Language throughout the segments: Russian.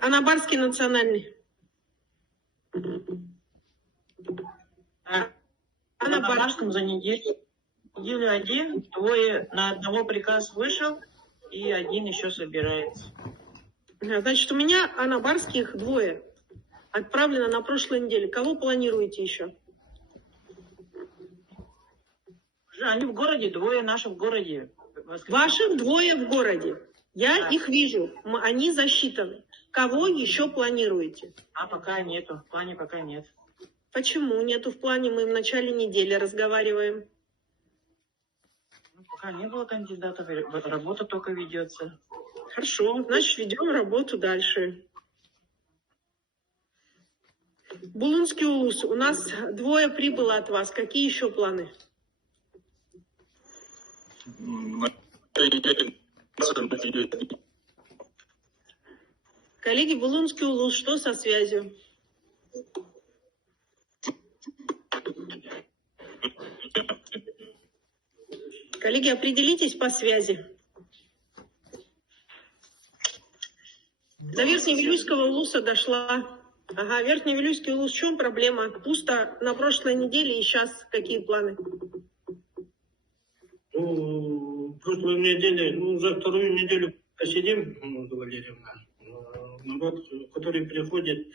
Анабарский национальный. На Анабарском за неделю один, двое на одного приказ вышел, и один еще собирается. Значит, у меня анабарских двое. Отправлено на прошлой неделе. Кого планируете еще? Они в городе, двое наши в городе. Ваших двое в городе. Я их вижу. Они засчитаны. Кого еще планируете? Пока нету. В плане пока нет. Почему нету в плане? Мы в начале недели разговариваем. Пока не было кандидатов, работа только ведется. Хорошо, значит, ведем работу дальше. Булунский улус. У нас двое прибыло от вас. Какие еще планы? Коллеги, Булунский улус, что со связью? Коллеги, определитесь по связи. До Верхневилюйского улуса дошла. Ага, Верхневилюйский улус, в чем проблема? Пусто на прошлой неделе, и сейчас какие планы? Прошлой неделе, уже вторую неделю посидим, Валерьевна. Народ, который приходит,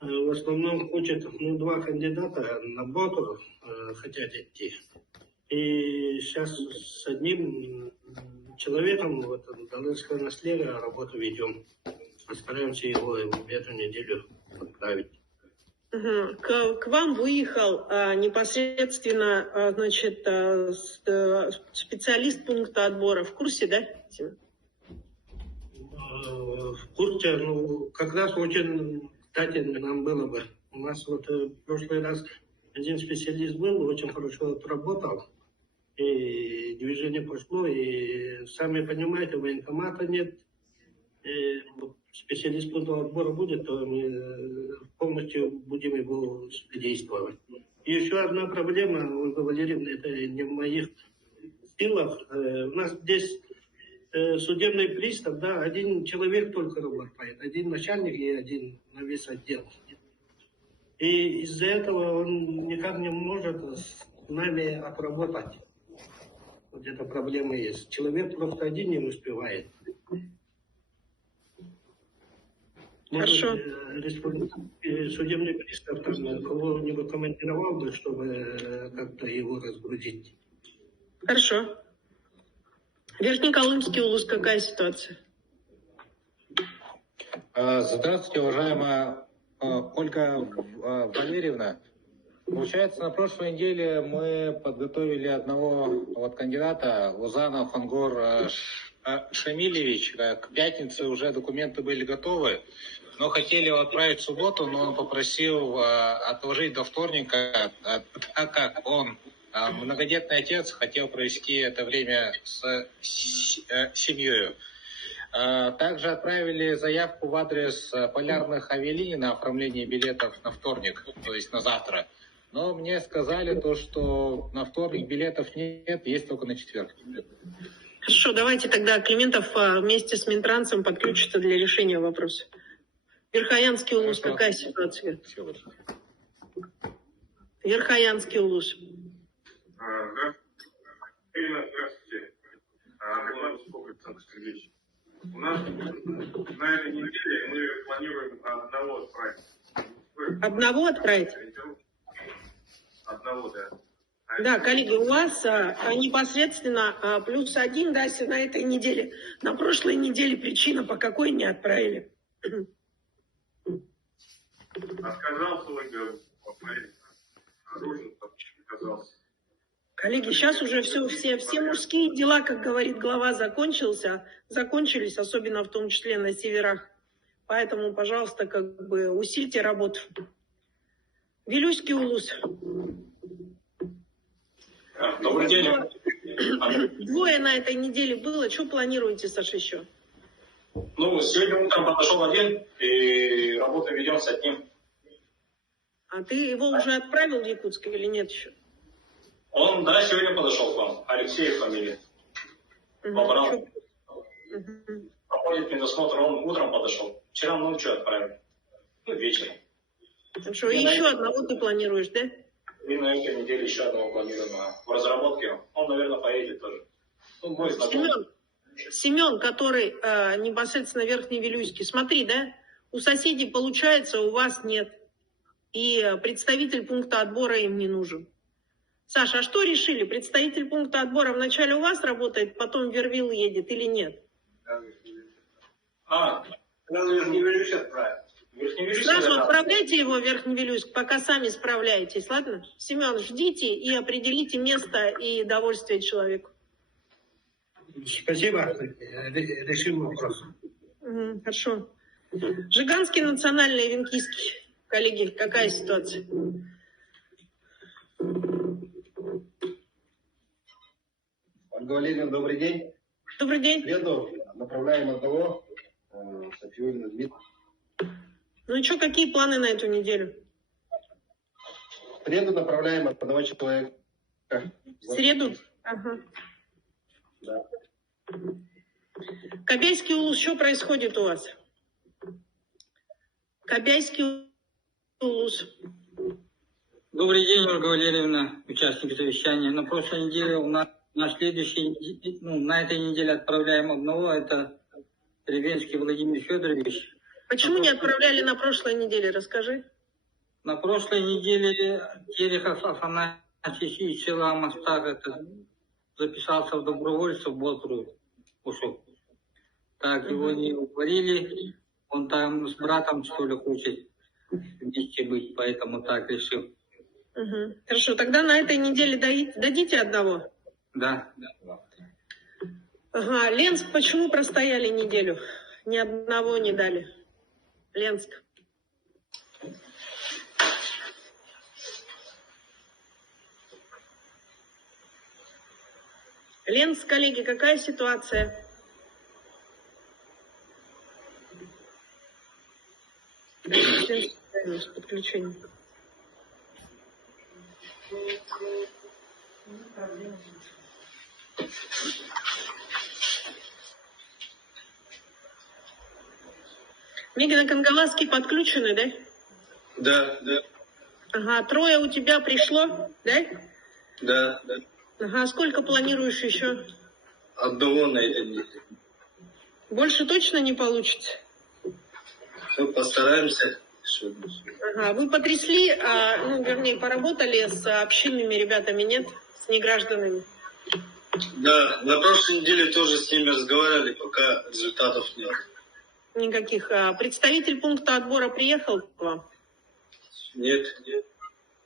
в основном хочет, два кандидата на боту хотят идти. И сейчас с одним человеком, Долынского наследия, работу ведем. Постараемся его в эту неделю отправить. К вам выехал непосредственно, значит, специалист пункта отбора. В курсе, да? В курсе, как раз очень, кстати, нам было бы. У нас в прошлый раз один специалист был, очень хорошо отработал. И движение пошло, и сами понимаете, военкомата нет. И специалист пункта отбора будет, то мы полностью будем его содействовать. И еще одна проблема, Ольга Валерьевна, это не в моих силах. У нас здесь судебный пристав, да, один человек только работает, один начальник и один на весь отдел. И из-за этого он никак не может с нами отработать. Вот эта проблема есть. Человек просто один не успевает. Хорошо. Судебный пристав там кого-нибудь командировал бы, чтобы как-то его разгрузить. Хорошо. Верхнеколымский улус, какая ситуация? Здравствуйте, уважаемая Ольга Валерьевна. Получается, на прошлой неделе мы подготовили одного кандидата, Лузанов Ангор Шамилевич. К пятнице уже документы были готовы, но хотели его отправить в субботу, но он попросил отложить до вторника, так как он многодетный отец, хотел провести это время с семьей. Также отправили заявку в адрес полярных авиалиний на оформление билетов на вторник, то есть на завтра. Но мне сказали то, что на вторник билетов нет, есть только на четверг. Хорошо, давайте тогда Климентов вместе с Минтрансом подключится для решения вопроса. Верхоянский улус, какая ситуация? Верхоянский улус. Здравствуйте. Александр Сергеевич. У нас на этой неделе мы планируем одного отправить. Одного отправить? Одного, да. Да, коллеги, у вас непосредственно +1, да, на этой неделе. На прошлой неделе причина, по какой не отправили. Отказался Ольга Валерьевна. Оружие отказался. Коллеги, сейчас уже все мужские дела, как говорит глава, закончились, особенно в том числе на северах. Поэтому, пожалуйста, усильте работу. Вилюйский улус. Добрый день. Двое на этой неделе было. Что планируете, Саша, еще? Сегодня утром подошел один, и работу ведем с одним. А ты его уже отправил в Якутск или нет еще? Он, да, сегодня подошел к вам. Алексеев фамилия. Побрал. Проходит медосмотр, он утром подошел. Вчера ночью отправили. Ну, вечером. Хорошо, и еще одного ты планируешь, да? И на этой неделе еще одного планируем в разработке. Он, наверное, поедет тоже. Ну, мой знакомый. Семен, который непосредственно Верхневилюйский, смотри, да, у соседей получается, у вас нет. И представитель пункта отбора им не нужен. Саша, а что решили? Представитель пункта отбора вначале у вас работает, потом в Вервилл едет или нет? Верхневилюйск отправить. Сразу отправляйте его в Верхневилюйск, пока сами справляетесь, ладно? Семен, ждите и определите место и довольствие человеку. Спасибо. Решим вопрос. Хорошо. Жиганский национальный, Венкийский. Коллеги, какая ситуация? Ольга Валерьевна, добрый день. Добрый день. В среду направляем одного, Софьюлина Дмитрия. Ну и что, какие планы на эту неделю? В среду направляем одного человека. В среду? Ага. Да. Кобяйский улус, что происходит у вас? Кобяйский улус. Добрый день, Ольга Валерьевна, участник совещания. На прошлой неделе у нас на этой неделе отправляем одного, это Ревенский Владимир Федорович. Почему не отправляли на прошлой неделе, расскажи. На прошлой неделе Терехов Афанасьевич из села Мостак записался в добровольство в Бодру, ушел. Так, его не уговорили, он там с братом, что ли, хочет вместе быть, поэтому так решил. Хорошо, тогда на этой неделе дадите одного? Да. Ага, Ленск, почему простояли неделю? Ни одного не дали. Ленск. Ленск, коллеги, какая ситуация? Подключение. Мегина Кангаласский подключены, да? Да, да. Ага, 3 у тебя пришло, да? Да, да. Ага, сколько планируешь еще? Одного на этой неделе. Больше точно не получится? Ну, постараемся. Ага, вы потрясли, поработали с общинными ребятами, нет? С негражданами? Да, на прошлой неделе тоже с ними разговаривали, пока результатов нет. Никаких. Представитель пункта отбора приехал к вам? Нет.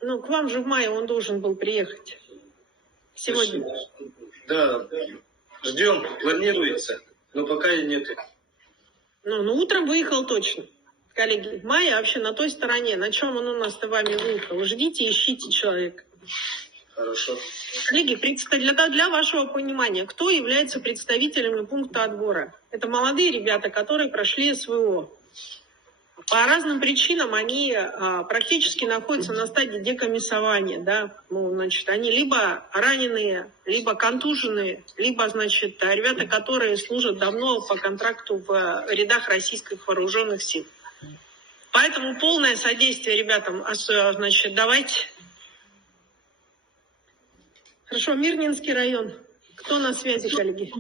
Ну, к вам же в мае он должен был приехать. Сегодня. Да, ждем, планируется, но пока и нету. Ну, утром выехал точно. Коллеги, Майя вообще на той стороне. На чем он у нас с вами выехал? Ждите, ищите человека. Хорошо. Коллеги, для вашего понимания, кто является представителями пункта отбора? Это молодые ребята, которые прошли СВО. По разным причинам они практически находятся на стадии декомиссования. Да? Они либо раненые, либо контуженные, либо, ребята, которые служат давно по контракту в рядах российских вооруженных сил. Поэтому полное содействие ребятам, давайте. Хорошо, Мирнинский район. Кто на связи, коллеги?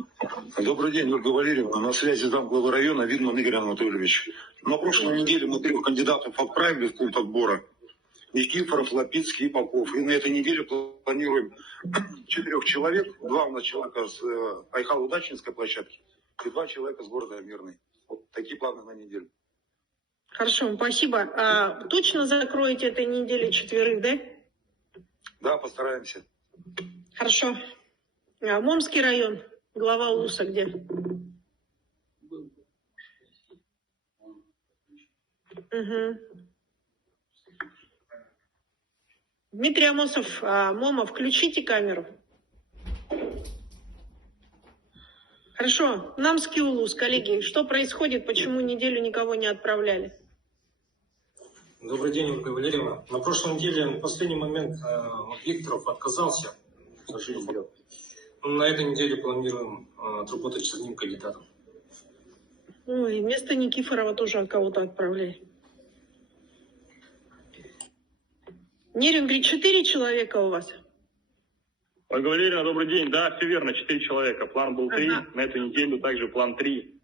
Добрый день, Ольга Валерьевна. На связи замглавы района Видман Игорь Анатольевич. На прошлой неделе мы 3 кандидатов отправили в пункт отбора. Никифоров, Лапицкий и Попов. И на этой неделе планируем 4 человек. 2 у нас человека с Айхал-Удачинской площадки и 2 человека с города Мирный. Вот такие планы на неделю. Хорошо, спасибо. Точно закроете этой неделе 4, да? Да, постараемся. Хорошо. Момский район. Глава УЛУСа где? Угу. Дмитрий Амосов, Мома, включите камеру. Хорошо. Намский УЛУС, коллеги, что происходит, почему неделю никого не отправляли? Добрый день, Ольга Валерьевна. На прошлой неделе, в последний момент, Викторов отказался. К сожалению. На этой неделе планируем отработать с одним кандидатом. Ой, вместо Никифорова тоже кого-то отправляй. Нерин говорит, 4 человека у вас? Ольга Валерьевна, добрый день. Да, все верно, 4 человека. План был 3, на эту неделю также план 3.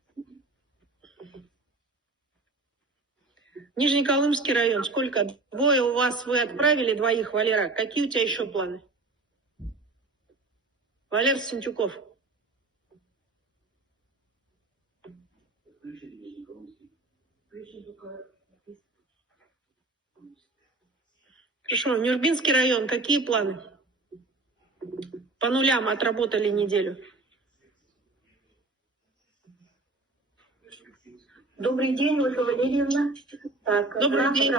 Нижнеколымский район, сколько? 2 у вас, вы отправили 2, Валера. Какие у тебя еще планы? Валер Сентюков. Хорошо, Нюрбинский район, какие планы? По нулям отработали неделю. Добрый день, Ольга Валерьевна. Так, Добрый день.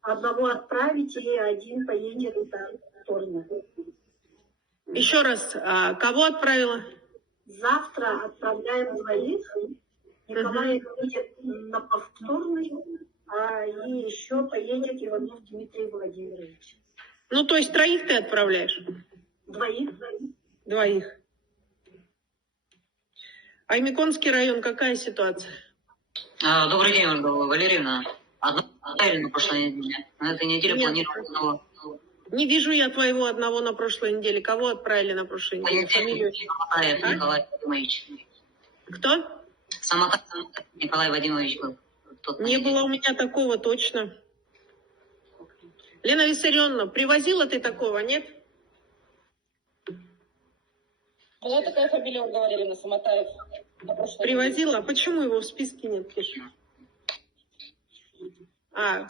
Одного отправить и 1 поедет в вторник. Еще раз, кого отправила? Завтра отправляем 2. Николай едет на повторный, и еще поедет Иванов Дмитрий Владимирович. Ну, то есть 3 ты отправляешь? 2. 2. Аймиконский район, какая ситуация? Добрый день, Ольга Валерьевна. Одно отправили на прошлой неделе. На этой неделе планирую одного. Не вижу я твоего одного на прошлой неделе. Кого отправили на прошлой неделе? Фамилию? Самотаев Николай Вадимович. Кто? Самотаев Николай Вадимович был. Не было у меня такого точно. Лена Виссарионовна, привозила ты такого, нет? Была такая фамилия, Ольга Валерьевна, Самотаев. Привозила? А почему его в списке нет?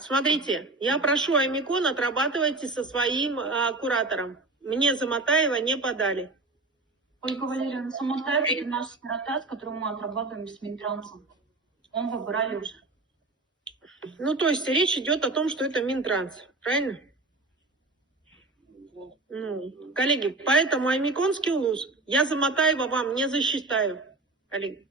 Смотрите, я прошу Аймикон, отрабатывайте со своим куратором. Мне Заматаева не подали. Ольга Валерьевна, Самотаев — это наш сирота, с которым мы отрабатываем с Минтрансом. Он выбирали уже. Ну, то есть речь идет о том, что это Минтранс, правильно? Коллеги, поэтому Аймиконский УЛУЗ я Заматаева вам не засчитаю, коллеги.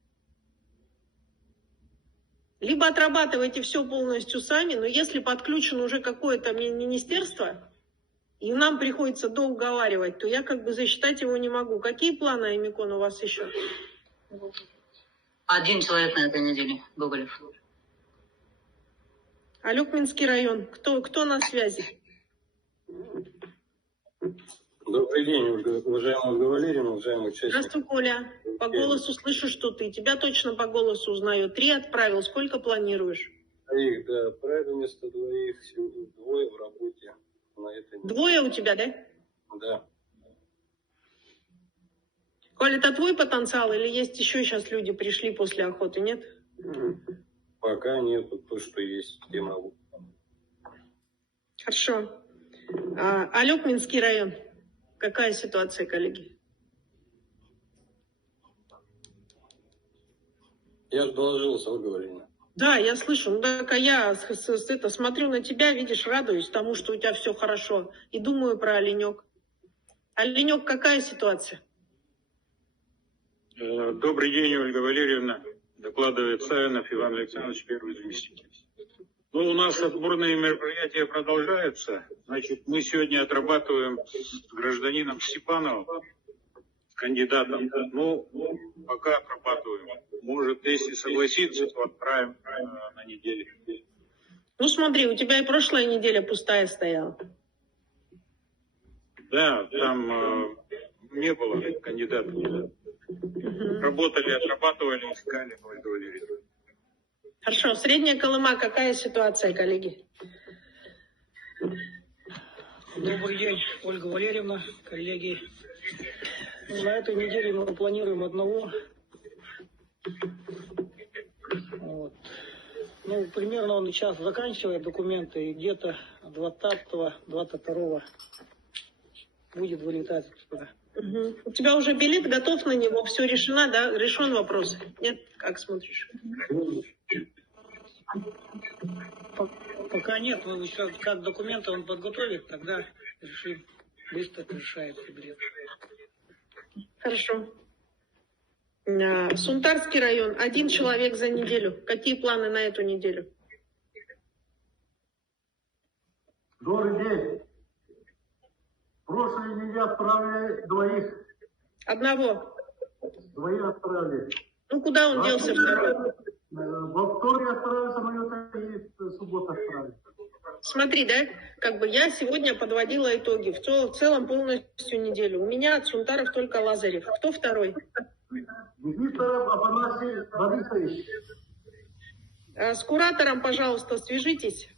Либо отрабатывайте все полностью сами, но если подключено уже какое-то министерство, и нам приходится доуговаривать, то я как бы засчитать его не могу. Какие планы, Аймикон, у вас еще? 1 человек на этой неделе, Гоголев. Алюкминский район. Кто на связи? Добрый день, уважаемая Ольга Валерьевна, уважаемые участники. Здравствуй, Коля. По голосу слышу, что ты. Тебя точно по голосу узнаю. 3 отправил. Сколько планируешь? 2, да, отправили вместо 2, 2 в работе на этой неделе. 2 у тебя, да? Да. Коля, это твой потенциал или есть еще сейчас люди пришли после охоты, нет? Пока нет, то, что есть, где могу. Хорошо. Алюкминский район. Какая ситуация, коллеги? Я же доложился, Ольга Валерьевна. Да, я слышу. Ну, так я смотрю на тебя, видишь, радуюсь тому, что у тебя все хорошо. И думаю про Оленек. Оленек, какая ситуация? Добрый день, Ольга Валерьевна. Докладывает Савинов Иван Александрович, первый заместитель. Ну, у нас отборные мероприятия продолжаются. Значит, мы сегодня отрабатываем с гражданином Степановым, с кандидатом. Ну, пока отрабатываем. Может, если согласится, то отправим на неделю. Ну, смотри, у тебя и прошлая неделя пустая стояла. Да, там не было кандидатов. Работали, отрабатывали, искали, Ольга Валерьевна. Хорошо. Средняя Колыма, какая ситуация, коллеги? Добрый день, Ольга Валерьевна, коллеги. На этой неделе мы планируем одного. Вот. Ну, примерно он сейчас заканчивает документы, и где-то 20-22 будет вылетать сюда. У тебя уже билет готов на него, все решено, да? Решен вопрос? Нет? Как смотришь? Пока нет, мы еще как документы он подготовит, тогда решим, быстро решается билет. Хорошо. Сунтарский район, 1 человек за неделю. Какие планы на эту неделю? Добрый день. В прошлой неделе отправили 2. 1. 2 отправили. Ну, куда он делся второй? Во вторник отправился, но это и суббота отправится. Смотри, да, как бы я сегодня подводила итоги. В целом полностью неделю. У меня от Сунтаров только Лазарев. Кто второй? Викторов Афанасий Борисович. С куратором, пожалуйста, свяжитесь.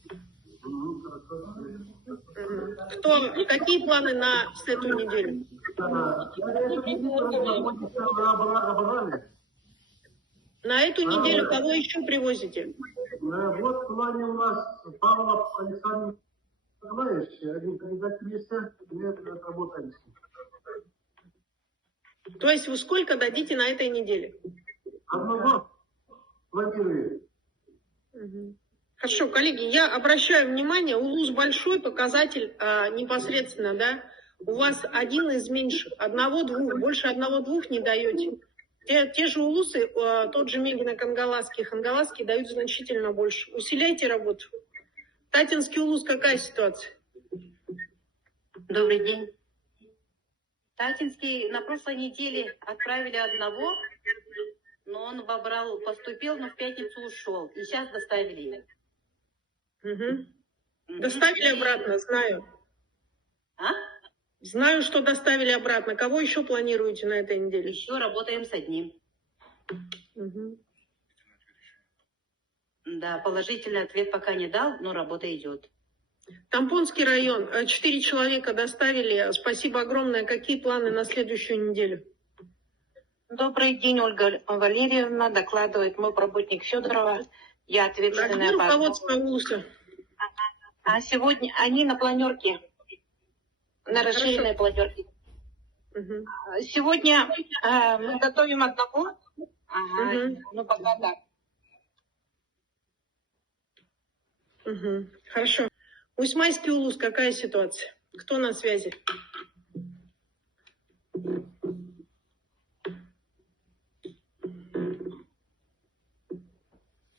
Какие планы на эту неделю? На эту неделю кого еще привозите? Вот в плане у нас Павлов Александр Николаевич, один кандидат в министр, мы работаем с ним. То есть вы сколько дадите на этой неделе? Одного планирую. Хорошо, коллеги, я обращаю внимание, улус большой, показатель непосредственно, да? У вас один из меньших, одного-двух, больше одного-двух не даете. Те же улусы, тот же Мегино-Кангаласский, Хангаласский дают значительно больше. Усиляйте работу. Татинский улус, какая ситуация? Добрый день. Татинский на прошлой неделе отправили одного, но он поступил, но в пятницу ушел. И сейчас доставили. Доставили обратно, знаю. А? Знаю, что доставили обратно. Кого еще планируете на этой неделе? Еще работаем с одним. Да, положительный ответ пока не дал, но работа идет. Тампонский район. 4 человека доставили. Спасибо огромное. Какие планы на следующую неделю? Добрый день, Ольга Валерьевна. Докладывает мой работник Федорова. Я ответственная. Где руководство улуса? А сегодня они на планерке. На расширенной планерке. Сегодня мы готовим одного. Ну, пока так. Хорошо. Усмайский улус, какая ситуация? Кто на связи?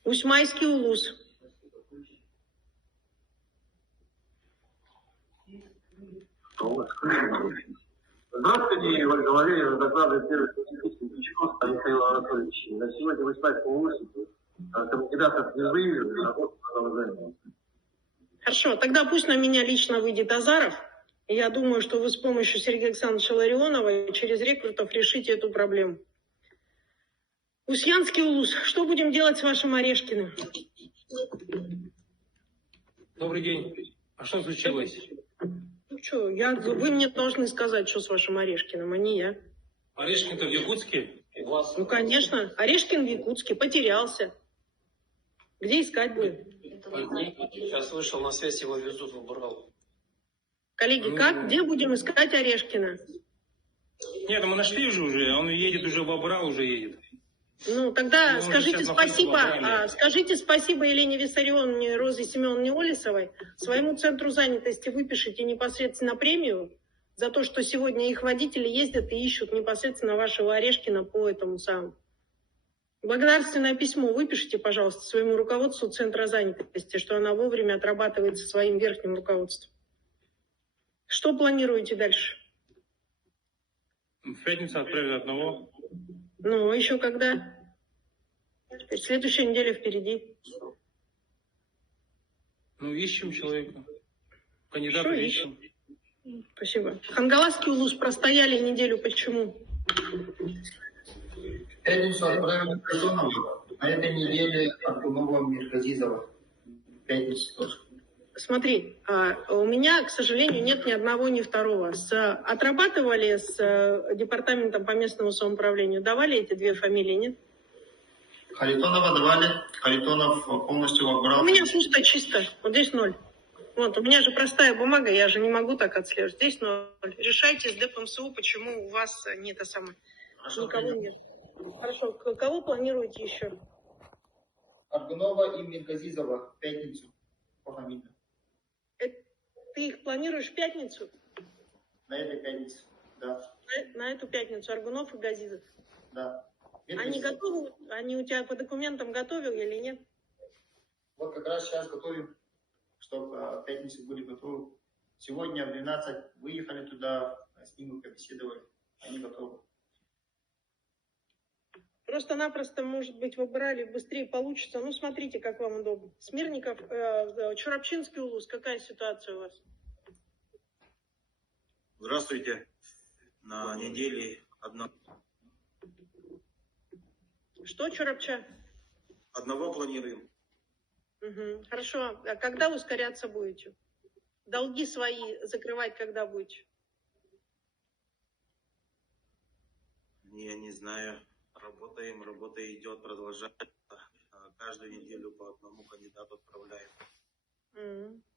Усмайский улус. Здравствуйте, Ольга Валерьевна, докладывает первый статистический Пичковский Михаил Анатольевич. На сегодня в Исмайском улусе кандидатов не выявили, работу продолжаем. Хорошо, тогда пусть на меня лично выйдет Азаров. И я думаю, что вы с помощью Сергея Александровича Ларионова через рекрутов решите эту проблему. Усьянский улус, что будем делать с вашим Орешкиным? Добрый день. А что случилось? Ну что, вы мне должны сказать, что с вашим Орешкиным, а не я. Орешкин-то в Якутске? У вас? Ну, конечно. Орешкин в Якутске потерялся. Где искать будет? Сейчас вышел на связь, его везут в Убрал. Коллеги, как? Где будем искать Орешкина? Нет, мы нашли уже, он едет уже в Абрал, уже едет. Ну, тогда скажите спасибо Елене Виссарионовне, Розе Семеновне Олесовой, своему центру занятости выпишите непосредственно премию за то, что сегодня их водители ездят и ищут непосредственно вашего Орешкина по этому самому. Благодарственное письмо выпишите, пожалуйста, своему руководству центра занятости, что она вовремя отрабатывает со своим верхним руководством. Что планируете дальше? В пятницу отправили одного. Ну, еще когда? Следующая неделя впереди. Ну, ищем человека. Кандидата ищем. Спасибо. Хангаласский улус простояли неделю. Почему? В пятницу отправили Картонова. На этой неделе Артунова Мирказизова. В пятницу тоже. Смотри, у меня, к сожалению, нет ни одного, ни второго. Отрабатывали с департаментом по местному самоуправлению? Давали эти две фамилии, нет? Харитонова давали. Харитонов полностью обрал. У меня пусто, чисто. Вот здесь 0. Вот, у меня же простая бумага, я же не могу так отслеживать. Здесь 0. Решайте с ДЭП-МСУ, почему у вас не это самое. Хорошо, никого нет. Хорошо, кого планируете еще? Аргунова и Мирказизова в пятницу по фамилии. Ты их планируешь в пятницу? На этой пятнице, да. На эту пятницу Аргунов и Газизов? Да. Они готовы? Они у тебя по документам готовы или нет? Вот как раз сейчас готовим, чтобы в пятницу были готовы. Сегодня в 12 выехали туда, с ними побеседовали. Они готовы. Просто-напросто, может быть, выбирали, быстрее получится. Ну, смотрите, как вам удобно. Смирников, Чурапчинский улус, какая ситуация у вас? Здравствуйте. На неделе Что, Чурапча? одного планируем. Угу. Хорошо. А когда ускоряться будете? Долги свои закрывать когда будете? Я не знаю. Работаем, работа идет, продолжается. Каждую неделю по одному кандидату отправляем.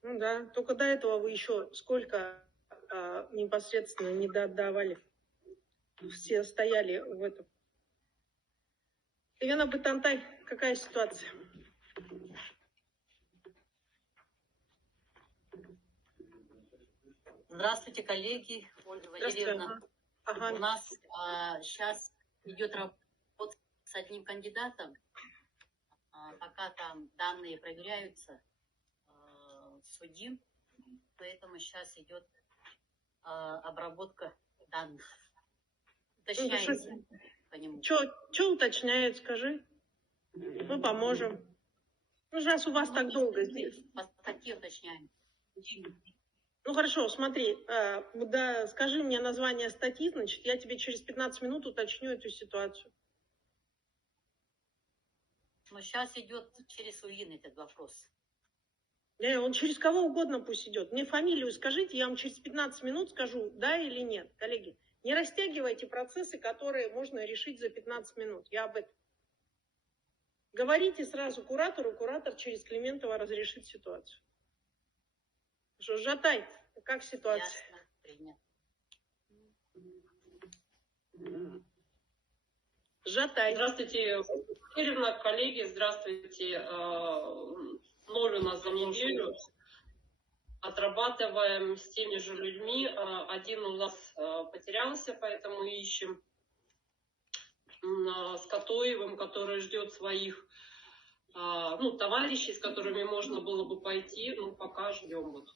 Ну да. Только до этого вы еще сколько непосредственно не доотдавали? Все стояли в этом. Елена Бытантай, какая ситуация? Здравствуйте, коллеги. Ольга Валерьевна. Ага. У нас сейчас идет работа с одним кандидатом. Пока там данные проверяются судьи, поэтому сейчас идет обработка данных. Уточняется по нему. Что уточняют, скажи? Мы поможем. Ну, раз у вас так долго здесь. По статье уточняем. Ну хорошо, смотри, да, скажи мне название статьи, значит, я тебе через 15 минут уточню эту ситуацию. Но сейчас идет через УИН этот вопрос. Он через кого угодно пусть идет. Мне фамилию скажите, я вам через 15 минут скажу, да или нет, коллеги. Не растягивайте процессы, которые можно решить за 15 минут. Я об этом. Говорите сразу куратору, куратор через Климентова разрешит ситуацию. Что, Жатай, как ситуация? Ясно, принято. Жатай. Здравствуйте, Ирина, коллеги, здравствуйте. Ноль у нас за неделю. Отрабатываем с теми же людьми. Один у нас потерялся, поэтому ищем. С Катоевым, который ждет своих товарищей, с которыми можно было бы пойти. Ну, пока ждем. Вот.